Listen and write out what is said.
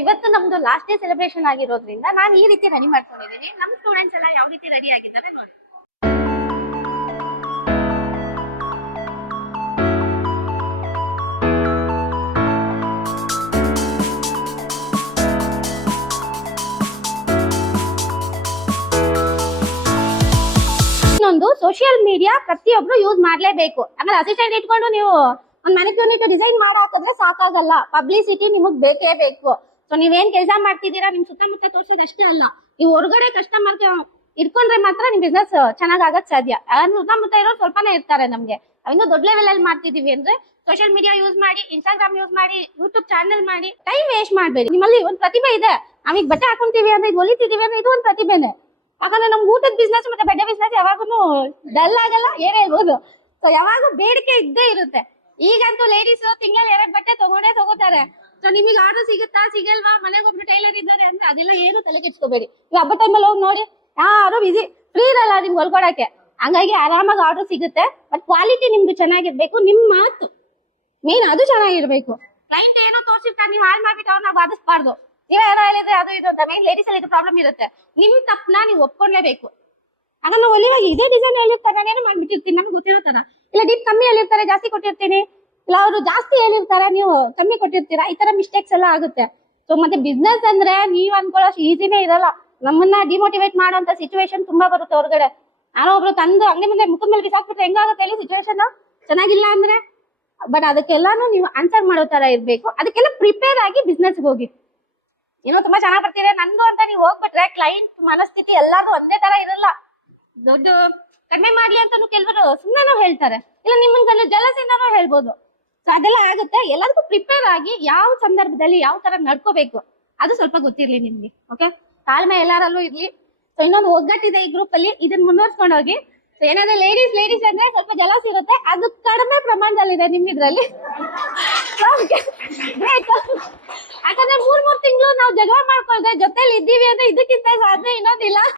ಇವತ್ತು ನಮ್ದು last day celebration ಆಗಿರೋದ್ರಿಂದ ನಾನು ಈ ರೀತಿ ರೆಡಿ ಮಾಡ್ಕೊಂಡಿದ್ದೀನಿ. ನಮ್ಮ ಸ್ಟೂಡೆಂಟ್ಸ್ ಎಲ್ಲ ಯಾವ ರೀತಿ ರೆಡಿ ಆಗಿದ್ದಾರೆ ನೋಡಿ. ಇನ್ನೊಂದು ಸೋಷಿಯಲ್ ಮೀಡಿಯಾ ಪ್ರತಿಯೊಬ್ರು ಯೂಸ್ ಮಾಡ್ಲೇಬೇಕು. ಆಮೇಲೆ ಅಸಿಸ್ಟೆಂಟ್ ಇಟ್ಕೊಂಡು ನೀವು ಒಂದ್ ಮ್ಯಾನಿಕ್ಯೂರ್ ಡಿಸೈನ್ ಮಾಡಾಕಿದ್ರೆ ಸಾಕಾಗಲ್ಲ, ಪಬ್ಲಿಸಿಟಿ ನಿಮಗ್ ಬೇಕೇ ಬೇಕು. ಸೊ ನೀವೇನ್ ಕೆಲಸ ಮಾಡ್ತಿದ್ದೀರಾ ನಿಮ್ ಸುತ್ತಮುತ್ತ ತೋರ್ಸೋದು ಅಷ್ಟೇ ಅಲ್ಲ, ನೀವು ಹೊರಗಡೆ ಕಸ್ಟಮರ್ ಇಟ್ಕೊಂಡ್ರೆ ಮಾತ್ರ ನಿಮ್ ಬಿಸ್ನೆಸ್ ಚೆನ್ನಾಗ್ ಆಗಕ್ ಸಾಧ್ಯ. ಸುತ್ತಮುತ್ತ ಇರೋರು ಸ್ವಲ್ಪನೇ ಇರ್ತಾರೆ. ನಮ್ಗೆ ಅವಿಂದು ದೊಡ್ಡ ಲೆವೆಲ್ ಅಲ್ಲಿ ಮಾಡ್ತಿದೀವಿ ಅಂದ್ರೆ ಸೋಷಿಯಲ್ ಮೀಡಿಯಾ ಯೂಸ್ ಮಾಡಿ, ಇನ್ಸ್ಟಾಗ್ರಾಮ್ ಯೂಸ್ ಮಾಡಿ, ಯೂಟ್ಯೂಬ್ ಚಾನಲ್ ಮಾಡಿ, ಟೈಮ್ ವೇಸ್ಟ್ ಮಾಡ್ಬೇಡಿ. ನಿಮ್ಮಲ್ಲಿ ಒಂದ್ ಪ್ರತಿಭೆ ಇದೆ, ನಾವೀಗ ಬಟ್ಟೆ ಹಾಕೊಂತೀವಿ ಅಂದ್ರೆ ಇದು ಹೊಲಿತಿದೀವಿ ಅಂದ್ರೆ ಇದು ಒಂದ್ ಪ್ರತಿಭೆನೆ. ಯಾಕಂದ್ರೆ ನಮ್ ಊಟದ ಬಿಸ್ನೆಸ್ ಮತ್ತೆ ಬಟ್ಟೆ ಬಿಸ್ನೆಸ್ ಯಾವಾಗೂ ಡಲ್ ಆಗಲ್ಲ, ಏನೇ ಇರ್ಬೋದು. ಸೊ ಯಾವಾಗೂ ಬೇಡಿಕೆ ಇದ್ದೇ ಇರುತ್ತೆ. ಈಗಂತೂ ಲೇಡೀಸ್ ತಿಂಗಳಲ್ಲಿ 2 ಬಟ್ಟೆ ತಗೋತಾರೆ. ಸೊ ನಿಮಗೆ ಆರ್ಡರ್ ಸಿಗುತ್ತಾ ಸಿಗಲ್ವಾ, ಮನೆಗೆ ಒಬ್ರು ಟೈಲರ್ ಇದ್ದಾರೆ ಅಂದ್ರೆ ಅದೆಲ್ಲ ಏನು ತಲೆ ಕೆಡ್ಸ್ಕೋಬೇಡಿ. ನೀವು ಹಬ್ಬ ಟೈಮಲ್ಲಿ ಹೋಗಿ ನೋಡಿ, ಯಾರು ಬಿಸಿ ಫ್ರೀ ಇರಲ್ಲ ನಿಮ್ಗೆ ಹೊಲ್ಕೊಡಕ್ಕೆ. ಹಂಗಾಗಿ ಆರಾಮಾಗಿ ಆರ್ಡರ್ ಸಿಗುತ್ತೆ. ಬಟ್ ಕ್ವಾಲಿಟಿ ನಿಮ್ದು ಚೆನ್ನಾಗಿರ್ಬೇಕು, ನಿಮ್ ಮಾತು ಮೇನ್ ಅದು ಚೆನ್ನಾಗಿರ್ಬೇಕು. ಕ್ಲೈಂಟ್ ಏನೋ ತೋರಿಸಿರ್ತಾರೆ, ನೀವು ಹಾಳು ಮಾಡ್ಬಿಟ್ಟು ಅವ್ರನ್ನ ಬಾಧಿಸಬಾರ್ದು. ನೀವ್ ಯಾರೋ ಹೇಳಿದ್ರೆ ಅದು ಇದು ಅಂತ ಮೇನ್ ಲೇಡೀಸ್ ಅಲ್ಲಿ ಇದು ಪ್ರಾಬ್ಲಮ್ ಇರುತ್ತೆ. ನಿಮ್ ತಪ್ಪನ್ನ ನೀವು ಒಪ್ಕೊಂಡ್ಲೇಬೇಕು. ಆಗ ನಾವು ಒಲಿವಾಗ ಇದೇ ಡಿಸೈನ್ ಹೇಳಿರ್ತಾರೆ, ನಾನೇನೋ ಮಾಡ್ಬಿಟ್ಟಿರ್ತೀನಿ, ನಮ್ಗೆ ಗೊತ್ತಿರೋ ತರ. ಇಲ್ಲ ಡೀಪ್ ಕಮ್ಮಿ ಹೇಳಿರ್ತಾರೆ, ಜಾಸ್ತಿ ಕೊಟ್ಟಿರ್ತೀನಿ. ಇಲ್ಲ ಅವರು ಜಾಸ್ತಿ ಹೇಳಿರ್ತಾರೆ, ನೀವು ಕಮ್ಮಿ ಕೊಟ್ಟಿರ್ತೀರಾ. ಈ ತರ ಮಿಸ್ಟೇಕ್ಸ್ ಎಲ್ಲ ಆಗುತ್ತೆ. ಸೊ ಮತ್ತೆ ಬಿಸ್ನೆಸ್ ಅಂದ್ರೆ ನೀವ್ ಅನ್ಕೊಳ್ಳೋಷ್ಟು ಈಸಿನೇ ಇರಲ್ಲ. ನಮ್ಮನ್ನ ಡಿಮೋಟಿವೇಟ್ ಮಾಡುವಂತ ಸಿಚುವೇಶನ್ ತುಂಬಾ ಬರುತ್ತೆ ಹೊರಗಡೆ. ಯಾರೋ ಒಬ್ರು ತಂದು ಅಂಗಡಿ ಮುಂದೆ ಮುಖದ ಮೇಲೆ ಬಿಸಾಕ್ಬಿಟ್ರೆ ಹೆಂಗಾಗುತ್ತೆ ಹೇಳಿ ಸಿಚುವೇಶನ್, ಚೆನ್ನಾಗಿಲ್ಲ ಅಂದ್ರೆ. ಬಟ್ ಅದಕ್ಕೆಲ್ಲಾನು ನೀವು ಆನ್ಸರ್ ಮಾಡೋ ತರ ಇರ್ಬೇಕು. ಅದಕ್ಕೆಲ್ಲ ಪ್ರಿಪೇರ್ ಆಗಿ ಬಿಸ್ನೆಸ್ ಹೋಗಿ. ಏನೋ ತುಂಬಾ ಚೆನ್ನಾಗ್ ಬರ್ತಿದೆ ನಂದು ಅಂತ ನೀವು ಹೋಗ್ಬಿಟ್ರೆ ಕ್ಲೈಂಟ್ ಮನಸ್ಥಿತಿ ಎಲ್ಲಾರ್ದು ಒಂದೇ ತರ ಇರಲ್ಲ. ದೊಡ್ಡ ಕಡಿಮೆ ಮಾಡ್ಲಿ ಅಂತಾನು ಕೆಲವರು ಸುಮ್ಮನೆ ಹೇಳ್ತಾರೆ, ಇಲ್ಲ ನಿಮ್ಮನ್ನ ಜಲಸಿಂದಾನು ಹೇಳ್ಬೋದು. ಸೊ ಅದೆಲ್ಲ ಆಗುತ್ತೆ. ಎಲ್ಲದಕ್ಕೂ ಪ್ರಿಪೇರ್ ಆಗಿ ಯಾವ ಸಂದರ್ಭದಲ್ಲಿ ಯಾವ ತರ ನಡ್ಕೋಬೇಕು ಅದು ಸ್ವಲ್ಪ ಗೊತ್ತಿರ್ಲಿ ನಿಮ್ಗೆ. ಓಕೆ, ತಾಳ್ಮೆ ಎಲ್ಲಾರಲ್ಲೂ ಇರ್ಲಿ. ಸೊ ಇನ್ನೊಂದು ಒಗ್ಗಟ್ಟಿದೆ ಈ ಗ್ರೂಪ್ ಅಲ್ಲಿ, ಇದನ್ನ ಮುಂದುವರ್ಸ್ಕೊಂಡು ಹೋಗಿ. ಸೊ ಏನಾದ್ರೆ ಲೇಡೀಸ್ ಅಂದ್ರೆ ಸ್ವಲ್ಪ ಜಲಸ್ ಇರುತ್ತೆ, ಅದು ಕಡಿಮೆ ಪ್ರಮಾಣದಲ್ಲಿದೆ ನಿಮ್ಮಿದ್ರಲ್ಲಿ. ಯಾಕಂದ್ರೆ 3 ತಿಂಗಳು ನಾವು ಜಗಳ ಮಾಡ್ಕೊಳ್ದೆ ಜೊತೆಲಿ ಇದ್ದೀವಿ ಅಂದ್ರೆ ಇದಕ್ಕಿಂತ ಸಾಧ್ಯ ಇನ್ನೊಂದಿಲ್ಲ.